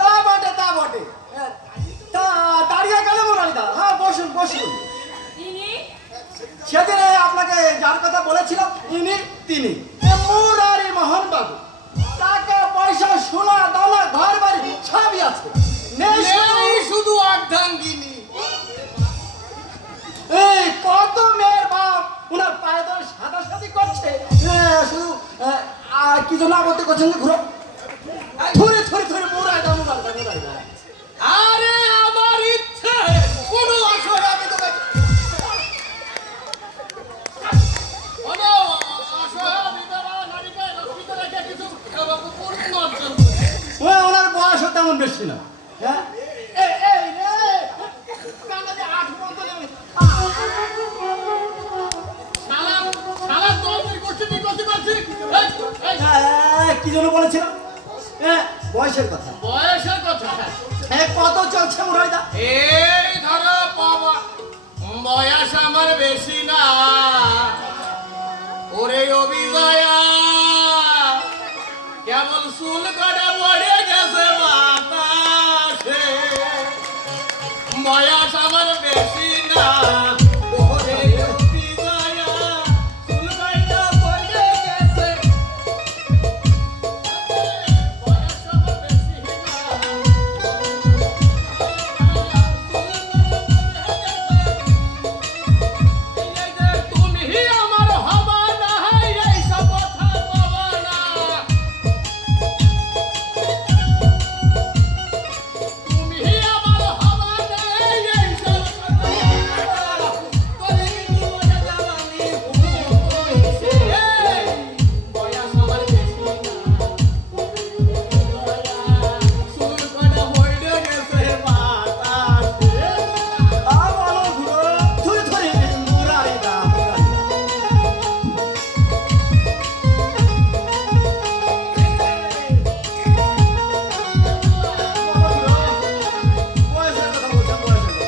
তা বটে তা বটে। তা দাঁড়িয়ে গেল মোরারিদা। হ্যাঁ বসুন বসুন। সেদিন আপনাকে যার কথা বলেছিলাম ইনি তিনি মুরারি মোহন বাবু। টাকা পয়সা সোনা দানা ঘর বাড়ি সবই আছে, নেই শুধু অর্ধাঙ্গিনী। এই কত মেয়ের বাপ ওনার পায়ে ধরে সাদাসাদি করছে, শুধু কি জন্য আপত্তি করছেন? ঘুরো ধরে ধরে ধরে মুরারিদা মুরারিদা মুরারিদা। আরে আমার ইচ্ছে কোনো অসহায় আমি তোকে ওনার বয়সও তেমন বেশি না। হ্যাঁ কি জন্য বলেছিলাম? বয়সের কথা। বয়সের কথা কত চলছে মুরারিদা? এই ধরো বাবা, বয়স আমার বেশি না। ওরে অভিজয়া কেমন চুল কাটা পড়ে গেছে বাতাসে। বয়স আমার বেশি না। ওরে অভিজয়া চুল কাটা পড়ে গেছে। বয়স আমার বেশি না। তুমি আমার হবা না, এই সব কথা কবা না। তুমি আমার হবা না, এই সব কথা করে জীবনে জানি হইছে। বয়স আমার বেশি না। চুল কাটা পড়ে গেছে বাতাসে। ধরে ধরে মুরারিদা বয়সের কথা বলছেন, বয়সের কথা।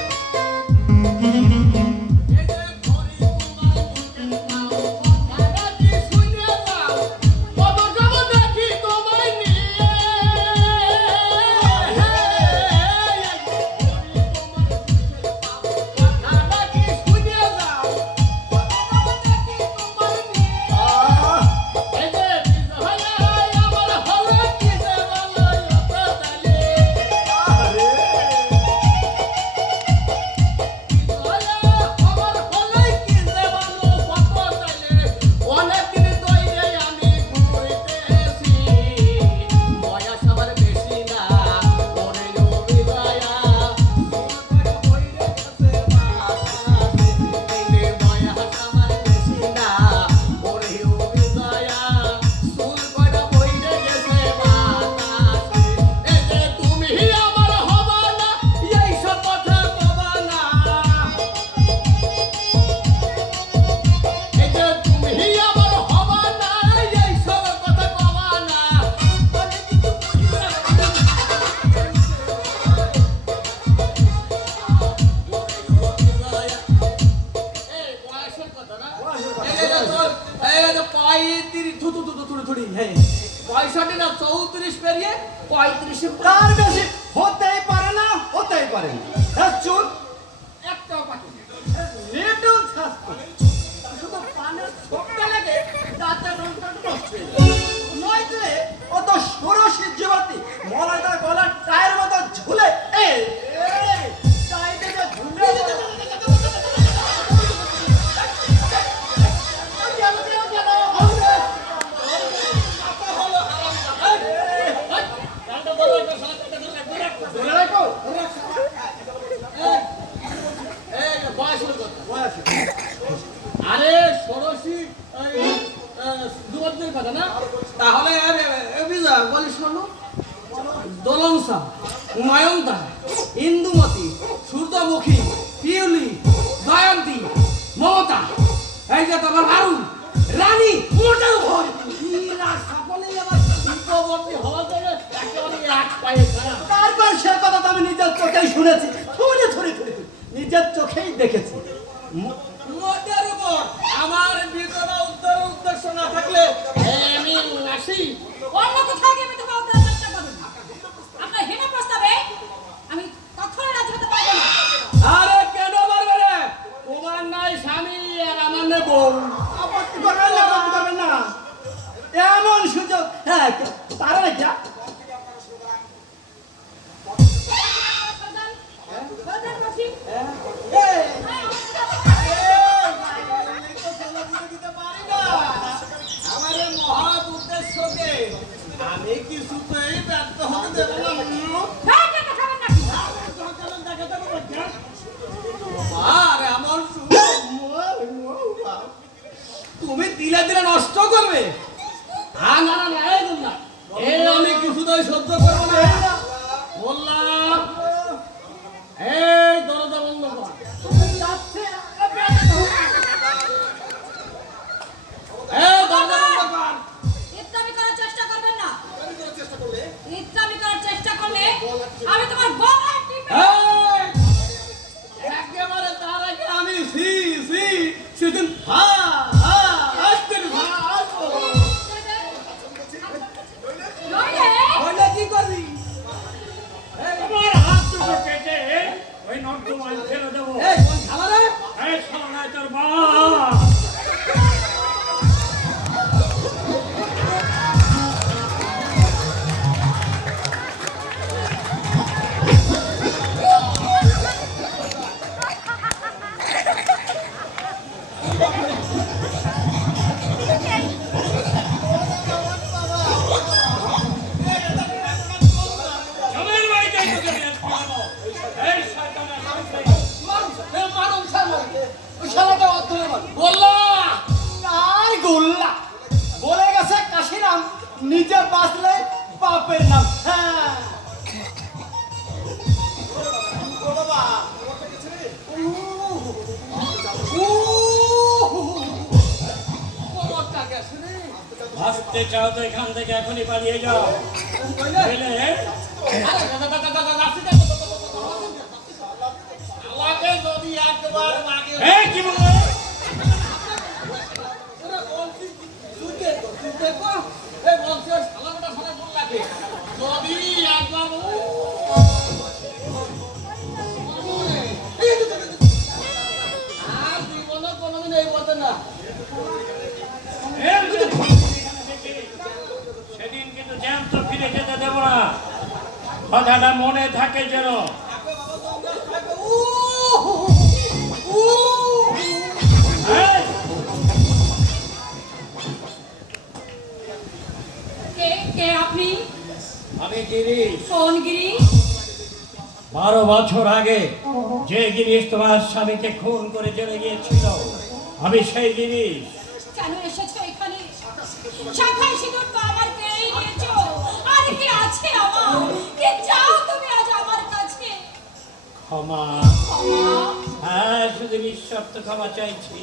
পয়সাটি না 34 পেরিয়ে 35 তার বেশি হতেই পারে না, হতেই পারে না। চুল একটাও পাখি লিটল স্বাস্থ্য শুধু পানের ছোটটা লাগে দাঁতের রংটা নষ্ট হয়ে যায়। নয়তো অত ষোড়শী জীবতী মলাইদার গলার টায়ের মতো ঝুলে টাইটে যে ঝুলে আরে ষোড়শী যুবকদের কথা না? তাহলে বলিস শোনো, দোলংসা, নয়নতা, ইন্দুমতি, সূর্যমুখী, পিউলি, জয়ন্তী, মমতা, এই যে তোমার হারু, রানী, মোটেও ভয় সকলেই আমার শিল্পবর্তী হওয়া থেকে একেবারে এক পায়ে খারাপ। তারপর সে কথা তো আমি নিজের চোখেই শুনেছি, নিজের চোখেই দেখেছি। মোটের উপর আমার ভিতরে উদ্দেশ্য না থাকলে আমি আসি। অন্য কোথাও গিয়ে আমি তোমার উদ্ধার চেষ্টা করব। আমি কিছুতেই ব্যর্থ হতে দেব না। হ্যাঁ, কেটে খাবেন নাকি? আরে আমার তুমি দিলে দিলে নষ্ট করবে। না না না এই না এই আমি কিছুতেই সহ্য করবো না বললাম এই দরজা বন্ধ কর যাচ্ছে এই দরজা বন্ধ কর ইচ্ছামি করার চেষ্টা করবেন না। চেষ্টা করলে ইচ্ছামি করার চেষ্টা করলে আমি তোমার গলায় টিপে এই, একেবারে তার আগে আমি সেদিন আসতে নইলে বললে কি করবি? তোমার হাত দুটো কেটে ওই নর্দমায় ফেলে দেবো। এই কোন শালা রে? এই শালা নাই তোর বাপ। জমির বাড়িতে তোকে বিয়ে করবো। এই শয়তানের সাথে মারুন স্যার ওই শালাটা অধ্যয় বললাম নাই গোল্লা বলে গেছে কাশিরাম নিজে বাঁচলে বাপের নাম। হ্যাঁ ও বাবা খবরটা গেছে রে ভাবতে চাও তো এখান থেকে এখনই পালিয়ে যাও। গেলে আমাকে যদি একবার মাগে এই কি বলে? যদি একবার আর জীবনে কোনোদিন এই বলতে না এর যে এখানে দেখি, সেদিন কিন্তু জ্যান্ত ফিরে যেতে দেব না। কথাটা মনে থাকে যেন। এই, কে কে আপনি? আমি গিরিশ। কোন গিরি? 12 বছর আগে যে গিরিশ তোমার স্বামীকে খুন করে চলে গিয়েছিল, আমি সেই গিরিশ। কেন এসেছো এখানে? শাখায় সিঁদুর তো আমার কেড়েই নিয়েছো। আর কি আছে আমার? কি চাও তুমি আজ আমার কাছে? ক্ষমা। ক্ষমা? হ্যাঁ, শুধু নিঃশর্ত ক্ষমা চাইছি।